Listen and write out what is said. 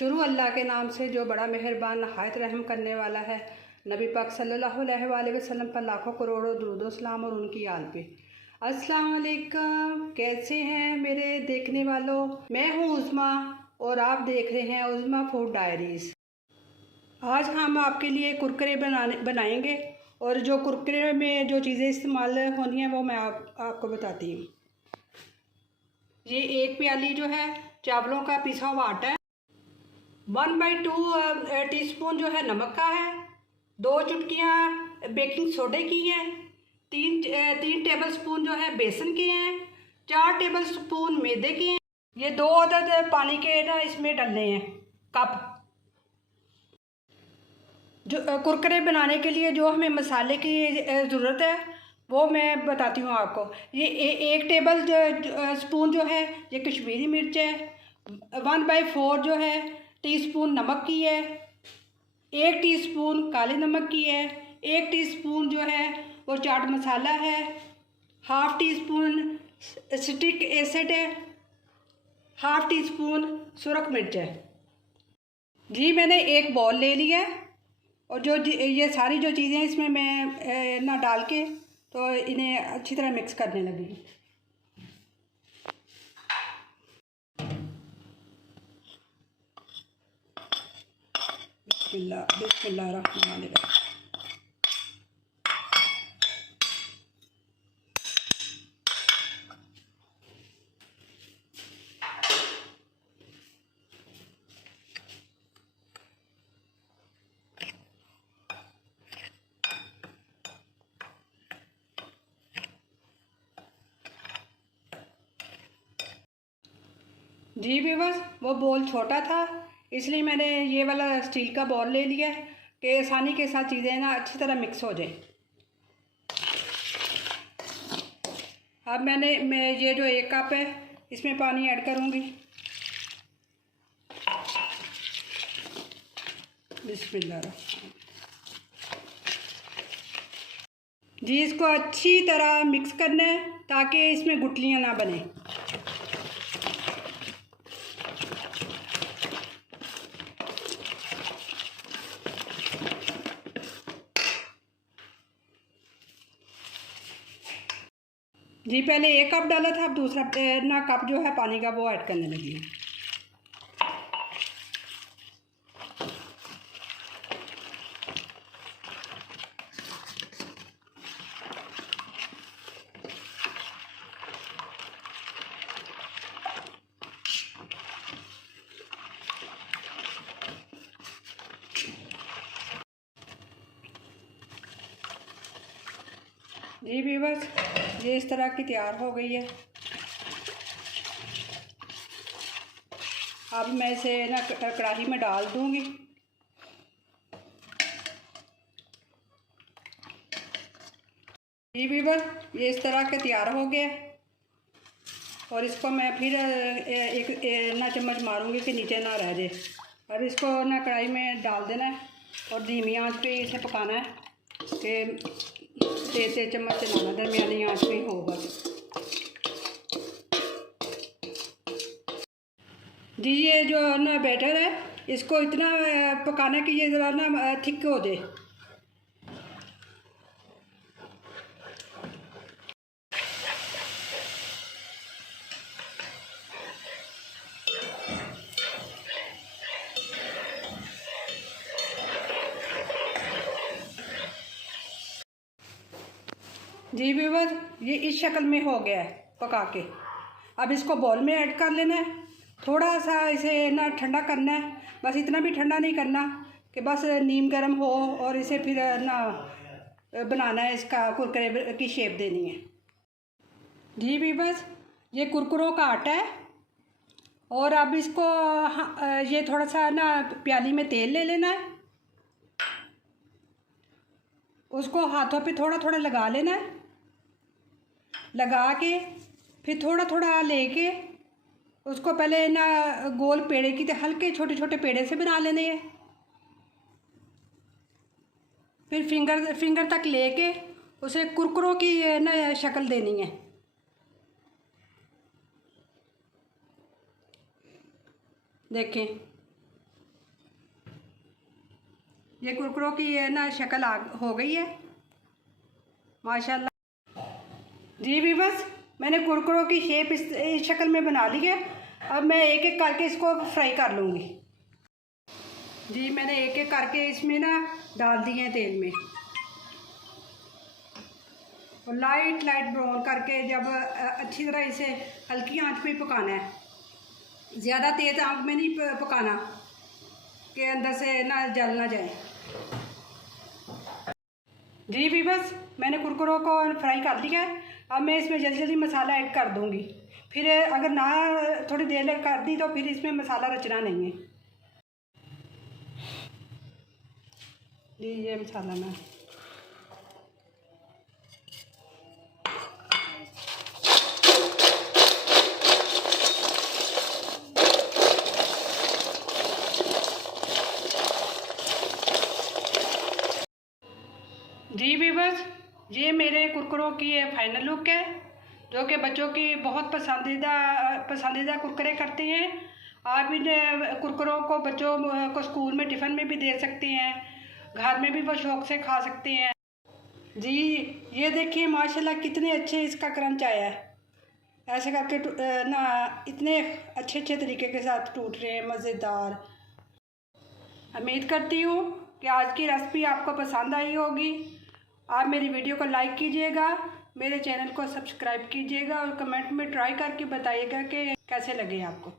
शुरू अल्लाह के नाम से जो बड़ा मेहरबान नहायत रहम करने वाला है। नबी पाक सल्लल्लाहु अलैहि वसल्लम पर लाखों करोड़ों दुरूद व सलाम और उनकी आल पे। अस्सलाम वालेकुम, कैसे हैं मेरे देखने वालों। मैं हूँ उज़्मा और आप देख रहे हैं उज़्मा फूड डायरीज़। आज हम आपके लिए कुरकुरे बनाएंगे और जो कुरकुरे में जो चीज़ें इस्तेमाल होनी है वो मैं आपको बताती हूँ। ये एक प्याली जो है चावलों का पिसा हुआ आटा है, 1/2 टीस्पून जो है नमक का है, 2 चुटकियाँ बेकिंग सोडे की हैं, 3 टेबलस्पून जो है बेसन के हैं, 4 टेबलस्पून मैदे के हैं। ये 2 अदद पानी के ना इसमें डालने हैं कप। जो कुरकुरे बनाने के लिए जो हमें मसाले की ज़रूरत है वो मैं बताती हूँ आपको। ये 1 टेबल स्पून जो है ये कश्मीरी मिर्च है, 1/4 जो है टीस्पून नमक की है, 1 टीस्पून काले नमक की है, 1 टीस्पून जो है वो चाट मसाला है, 1/2 टीस्पून सिट्रिक एसिड है, 1/2 टीस्पून सुरख मिर्च है। जी मैंने एक बॉल ले लिया है और जो ये सारी जो चीज़ें इसमें मैं ना डाल के तो इन्हें अच्छी तरह मिक्स करने लगी। बिस्मिल्लाहिर्रहमानिर्रहीम। जी व्यूअर्स, वो बॉल छोटा था इसलिए मैंने ये वाला स्टील का बॉल ले लिया कि आसानी के साथ चीज़ें ना अच्छी तरह मिक्स हो जाए। अब मैं ये जो 1 कप है इसमें पानी ऐड करूँगी। बिस्मिल्लाह। जी इसको अच्छी तरह मिक्स करना है ताकि इसमें गुठलियाँ ना बने। जी पहले 1 कप डाला था, अब दूसरा ना कप जो है पानी का वो ऐड करने लगी है। जी व्यूअर्स, ये इस तरह की तैयार हो गई है। अब मैं इसे ना कढ़ाई में डाल दूँगी। जी व्यूअर्स, ये इस तरह के तैयार हो गया और इसको मैं फिर एक ना चम्मच मारूंगी कि नीचे ना रह जाए। अब इसको ना कढ़ाई में डाल देना है और धीमी आंच पे इसे पकाना है कि तेज चम्मच चलाना, दरमियानी आंच पे ही होगा। जी ये जो ना बैटर है इसको इतना पकाना कि ये ज़रा ना थिक हो जाए। जी व्यूअर्स, ये इस शक्ल में हो गया है पका के। अब इसको बॉल में ऐड कर लेना है। थोड़ा सा इसे ना ठंडा करना है, बस इतना भी ठंडा नहीं करना कि बस नीम गर्म हो और इसे फिर ना बनाना है, इसका कुरकुरे की शेप देनी है। जी व्यूअर्स, ये कुरकुरों का आटा है और अब इसको ये थोड़ा सा ना प्याली में तेल ले लेना है, उसको हाथों पे थोड़ा थोड़ा लगा लेना है, लगा के फिर थोड़ा थोड़ा लेके उसको पहले ना गोल पेड़े की हल्के छोटे छोटे पेड़े से बना लेने हैं। फिर फिंगर तक लेके उसे कुरकुरों की ना शक्ल देनी है। देखें ये कुरकुरों की है ना शक्ल हो गई है माशाल्लाह। जी भी बस मैंने कुरकुरों की शेप इस शक्ल में बना ली है। अब मैं एक एक करके इसको फ्राई कर लूँगी। जी मैंने एक एक करके इसमें ना डाल दिए हैं तेल में और लाइट ब्राउन करके जब अच्छी तरह इसे हल्की आंच पे पकाना है, ज़्यादा तेज़ आंच में नहीं पकाना कि अंदर से ना जल ना जाए। जी भी बस मैंने कुरकुरों को फ्राई कर लिया है। अब मैं इसमें जल्दी जल्दी मसाला ऐड कर दूँगी, फिर अगर ना थोड़ी देर कर दी तो फिर इसमें मसाला रचना नहीं है। जी ये मसाला ना जी भी बस ये मेरे कुरकुरों की फाइनल लुक है, जो कि बच्चों की बहुत पसंदीदा कुरकुरे करते हैं। आप इन कुरकुरों को बच्चों को स्कूल में टिफ़िन में भी दे सकते हैं, घर में भी वो शौक़ से खा सकते हैं। जी ये देखिए माशाल्लाह कितने अच्छे इसका क्रंच आया है। ऐसे करके ना इतने अच्छे तरीके के साथ टूट रहे हैं, मज़ेदार। उम्मीद करती हूँ कि आज की रेसिपी आपको पसंद आई होगी। आप मेरी वीडियो को लाइक कीजिएगा, मेरे चैनल को सब्सक्राइब कीजिएगा और कमेंट में ट्राई करके बताइएगा कि कैसे लगे आपको।